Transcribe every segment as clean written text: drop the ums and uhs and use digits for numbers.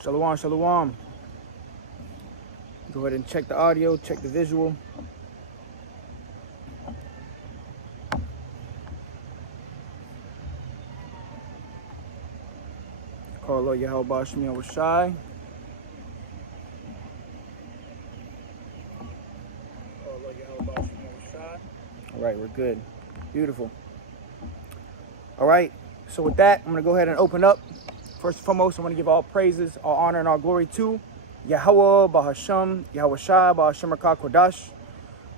Shalom, shalom. Go ahead and check the audio, check the visual. Call Lord Yahweh Shemi Awashai. All right, we're good. Beautiful. All right, so with that, I'm going to go ahead and open up. First and foremost, I want to give all praises, all honor, and all glory to Yahweh, Bahasham, Yahweh Shai, Bahasham Rakah Kodash.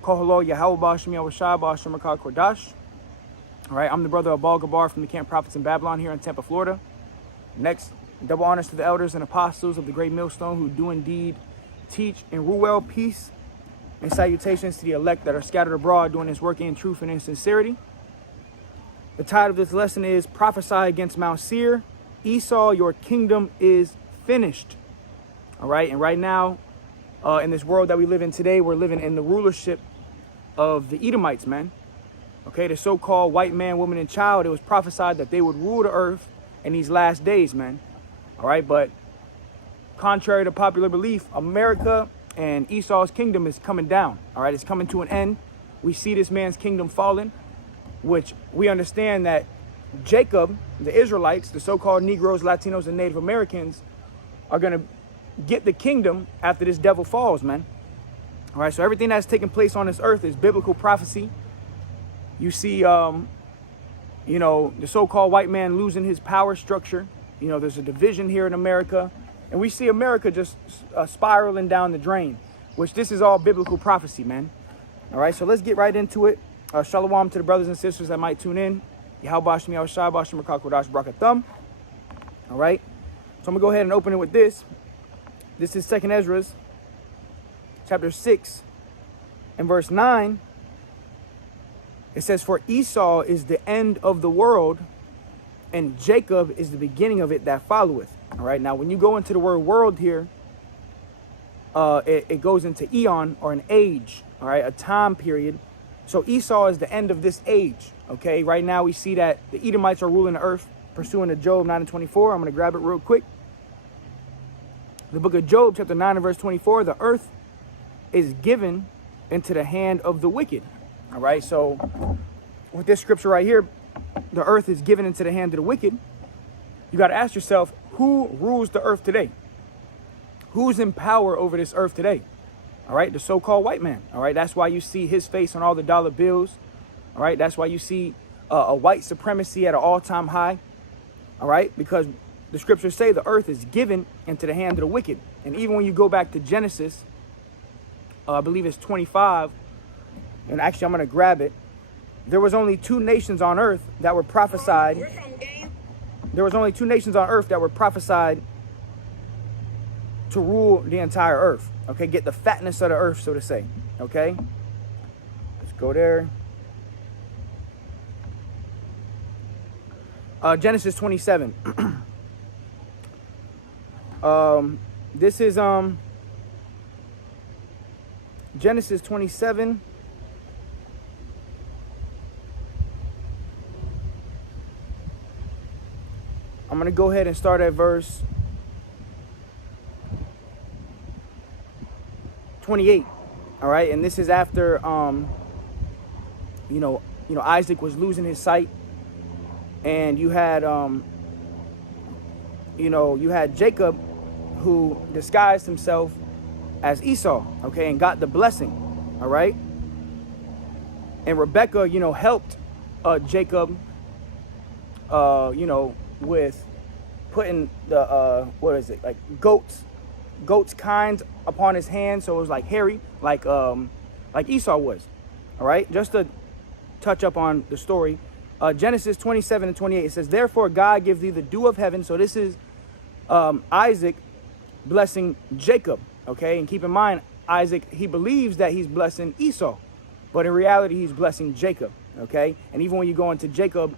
Koholo, Yahweh, Bahasham, Yahweh Shai, Bahasham Rakah Kodash. All right, I'm the brother of Baal Gabar from the Camp Prophets in Babylon here in Tampa, Florida. Next, double honors to the elders and apostles of the great millstone who do indeed teach and rule well, peace, and salutations to the elect that are scattered abroad doing this work in truth and in sincerity. The title of this lesson is Prophesy against Mt.Seir. Esau, your kingdom is finished. All right, and right now, in this world that we live in today, we're living in the rulership of the Edomites, man. Okay, the so-called white man, woman, and child, it was prophesied that they would rule the earth in these last days, man. All right, but contrary to popular belief, America and Esau's kingdom is coming down. All right, it's coming to an end. We see this man's kingdom falling, which we understand that Jacob, the Israelites, the so-called Negroes, Latinos, and Native Americans are going to get the kingdom after this devil falls, man. All right, so everything that's taking place on this earth is biblical prophecy. You see, the so-called white man losing his power structure. You know, there's a division here in America. And we see America just spiraling down the drain, which this is all biblical prophecy, man. All right, so let's get right into it. Shalom to the brothers and sisters that might tune in. Yahweh Shemi Awashai, Bashim Rakah Kodash Brakathum. All right, so I'm going to go ahead and open it with this. This is 2nd Ezra, chapter 6, and verse 9. It says, for Esau is the end of the world, and Jacob is the beginning of it that followeth. All right, now when you go into the word world here, it goes into eon, or an age, all right, a time period. So Esau is the end of this age, okay? Right now we see that the Edomites are ruling the earth, pursuing to Job 9:24. I'm going to grab it real quick. The book of Job, chapter 9 and verse 24, the earth is given into the hand of the wicked, all right? So with this scripture right here, the earth is given into the hand of the wicked. You got to ask yourself, who rules the earth today? Who's in power over this earth today? All right, the so-called white man. All right, that's why you see his face on all the dollar bills. All right, that's why you see a white supremacy at an all-time high. All right, because the scriptures say the earth is given into the hand of the wicked. And even when you go back to Genesis, I believe it's 25, and actually I'm going to grab it. There was only two nations on earth that were prophesied. There was only two nations on earth that were prophesied to rule the entire earth. Okay, get the fatness of the earth, so to say. Okay, let's go there. Genesis 27. This is Genesis 27. I'm going to go ahead and start at verse 28. All right, and this is after Isaac was losing his sight, and you had you had Jacob, who disguised himself as Esau, okay, and got the blessing. All right, and Rebecca, helped Jacob, with putting the goats kinds upon his hand, so it was like hairy, like Esau was. All right, just to touch up on the story, Genesis 27 and 28, it says, therefore God give thee the dew of heaven. So this is Isaac blessing Jacob, okay? And keep in mind, Isaac, he believes that he's blessing Esau, but in reality he's blessing Jacob, okay? And even when you go into Jacob,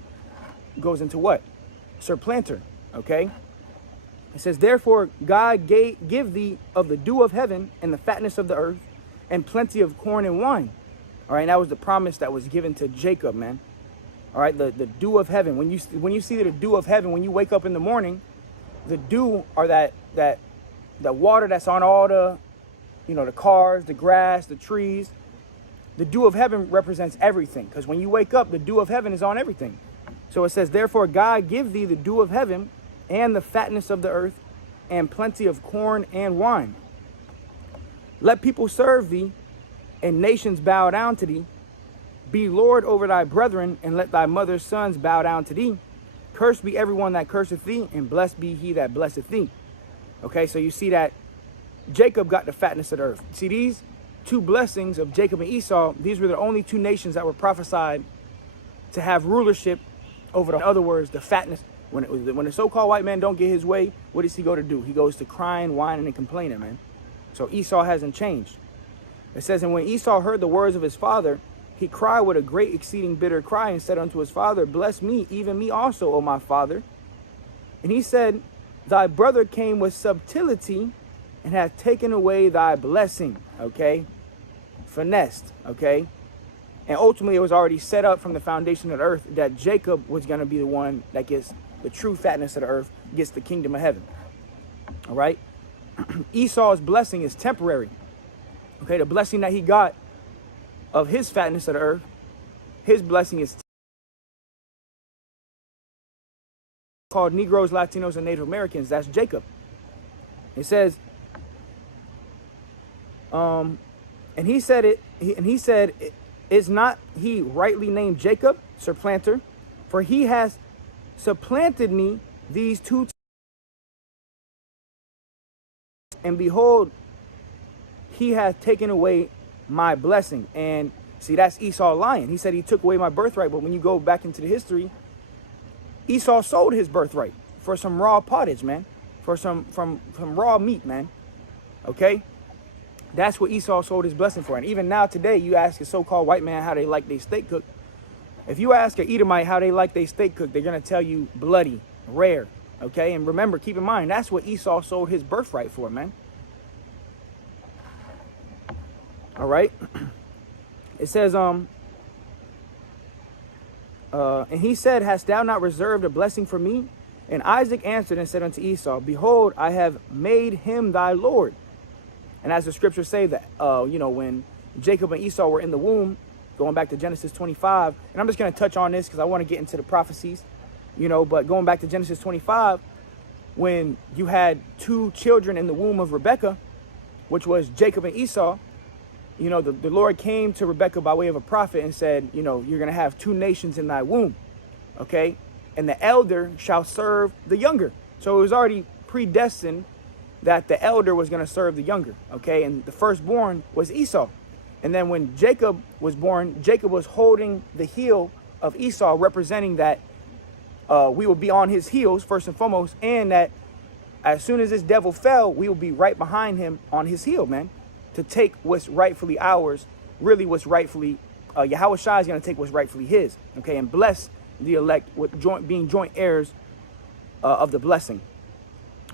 goes into what? Supplanter, okay? It says, therefore God give thee of the dew of heaven and the fatness of the earth and plenty of corn and wine. All right, and that was the promise that was given to Jacob, man. All right, the dew of heaven. When you see the dew of heaven, when you wake up in the morning, the dew, or that the water that's on all the, the cars, the grass, the trees. The dew of heaven represents everything, because when you wake up, the dew of heaven is on everything. So it says, therefore God give thee the dew of heaven and the fatness of the earth and plenty of corn and wine. Let people serve thee and nations bow down to thee. Be Lord over thy brethren, and let thy mother's sons bow down to thee. Cursed be everyone that curseth thee, and blessed be he that blesseth thee. Okay, so you see that Jacob got the fatness of the earth. See, these two blessings of Jacob and Esau, these were the only two nations that were prophesied to have rulership over, in other words, the fatness. When the so-called white man don't get his way, what does he go to do? He goes to crying, whining, and complaining, man. So Esau hasn't changed. It says, and when Esau heard the words of his father, he cried with a great exceeding bitter cry and said unto his father, bless me, even me also, O my father. And he said, thy brother came with subtlety and hath taken away thy blessing. Okay, finessed. Okay, and ultimately it was already set up from the foundation of the earth that Jacob was going to be the one that gets the true fatness of the earth, gets the kingdom of heaven. All right. Esau's blessing is temporary. Okay, the blessing that he got of his fatness of the earth, his blessing is called Negroes, Latinos, and Native Americans. That's Jacob. It says, and he said, is not he rightly named Jacob, supplanter? For he has supplanted me these two times. And behold, he hath taken away my blessing. And see, that's Esau lying. He said he took away my birthright. But when you go back into the history, Esau sold his birthright for some raw pottage, man. For some raw meat, man. Okay? That's what Esau sold his blessing for. And even now today, you ask a so-called white man how they like their steak cooked. If you ask an Edomite how they like their steak cooked, they're going to tell you bloody, rare. Okay? And remember, keep in mind, that's what Esau sold his birthright for, man. All right. It says, and he said, hast thou not reserved a blessing for me? And Isaac answered and said unto Esau, behold, I have made him thy Lord. And as the scriptures say that, when Jacob and Esau were in the womb, going back to Genesis 25, and I'm just going to touch on this because I want to get into the prophecies, but going back to Genesis 25, when you had two children in the womb of Rebekah, which was Jacob and Esau, the Lord came to Rebekah by way of a prophet and said, you're going to have two nations in thy womb. Okay. And the elder shall serve the younger. So it was already predestined that the elder was going to serve the younger. Okay. And the firstborn was Esau. And then when Jacob was born, Jacob was holding the heel of Esau, representing that we will be on his heels first and foremost. And that as soon as this devil fell, we will be right behind him on his heel, man. To take what's rightfully ours, really what's rightfully, Yahweh Shai is going to take what's rightfully his, okay, and bless the elect with being joint heirs of the blessing.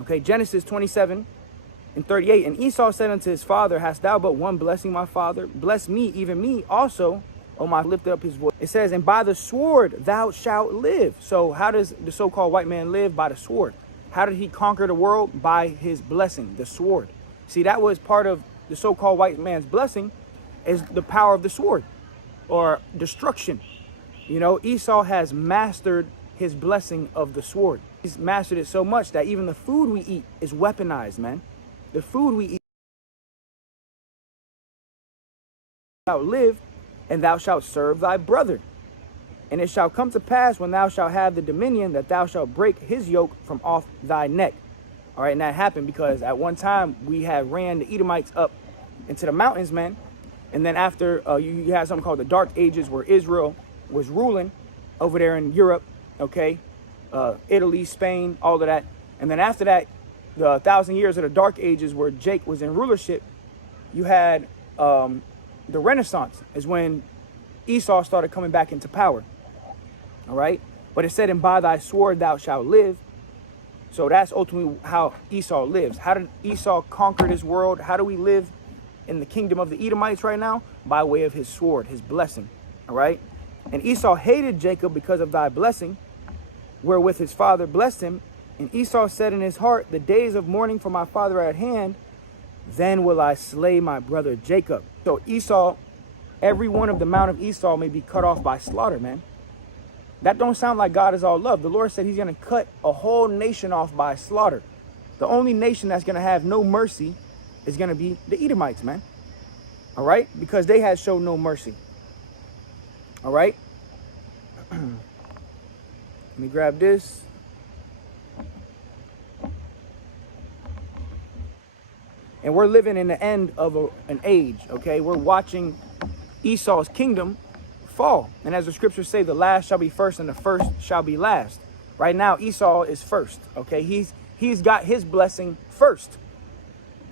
Okay, Genesis 27:38, and Esau said unto his father, hast thou but one blessing, my father? Bless me, even me also. Oh my, lifted up his voice. It says, and by the sword thou shalt live. So how does the so-called white man live? By the sword. How did he conquer the world? By his blessing, the sword. See, that was part of the so-called white man's blessing, is the power of the sword or destruction. Esau has mastered his blessing of the sword. He's mastered it so much that even the food we eat is weaponized, man. The food we eat. Thou live, and thou shalt serve thy brother. And it shall come to pass when thou shalt have the dominion that thou shalt break his yoke from off thy neck. All right, and that happened because at one time we had ran the Edomites up into the mountains, man. And then after you had something called the Dark Ages, where Israel was ruling over there in Europe, okay, Italy, Spain, all of that. And then after that, the 1,000 years of the Dark Ages, where Jake was in rulership, you had the Renaissance, is when Esau started coming back into power. All right, but it said, and by thy sword thou shalt live. So that's ultimately how Esau lives. How did Esau conquer this world? How do we live in the kingdom of the Edomites right now? By way of his sword, his blessing. All right. And Esau hated Jacob because of thy blessing, wherewith his father blessed him. And Esau said in his heart, the days of mourning for my father are at hand. Then will I slay my brother Jacob. So Esau, every one of the mount of Esau may be cut off by slaughter, man. That don't sound like God is all love. The Lord said he's going to cut a whole nation off by slaughter. The only nation that's going to have no mercy is going to be the Edomites, man. All right? Because they had showed no mercy. All right? Let me grab this. And we're living in the end of an age, okay? We're watching Esau's kingdom fall. And as the scriptures say, the last shall be first and the first shall be last. Right now, Esau is first, okay? He's got his blessing first,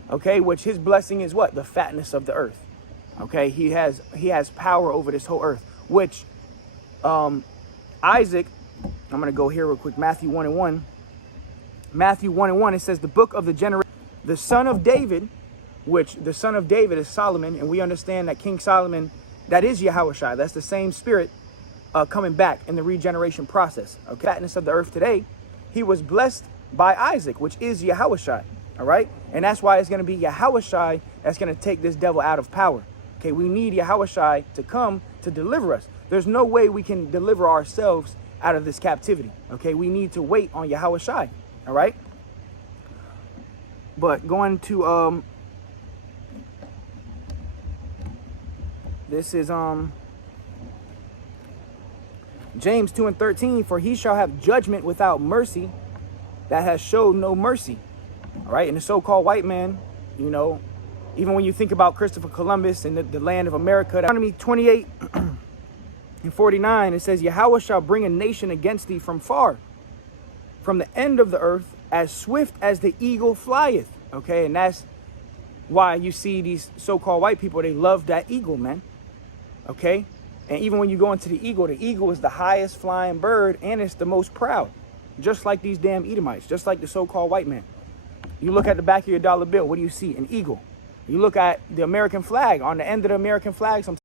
okay? Which his blessing is what? The fatness of the earth, okay? He has power over this whole earth, which Isaac, I'm going to go here real quick, Matthew 1:1. Matthew 1:1, it says, the book of the generation, the son of David, which the son of David is Solomon, and we understand that King Solomon, that is Yahushua. That's the same spirit coming back in the regeneration process. Okay, fatness of the earth today, he was blessed by Isaac, which is Yahushua. All right, and that's why it's going to be Yahushua that's going to take this devil out of power. Okay, we need Yahushua to come to deliver us. There's no way we can deliver ourselves out of this captivity. Okay, we need to wait on Yahushua. All right. But going to this is James 2:13, for he shall have judgment without mercy that has showed no mercy. All right, and the so-called white man, you know, even when you think about Christopher Columbus and the land of America, Deuteronomy 28 and 49, it says, Yahweh shall bring a nation against thee from far, from the end of the earth, as swift as the eagle flieth. Okay, and that's why you see these so-called white people, they love that eagle, man. Okay, and even when you go into the eagle is the highest flying bird, and it's the most proud, just like these damn Edomites, just like the so-called white man. You look at the back of your dollar bill, what do you see? An eagle. You look at the American flag, on the end of the American flag, some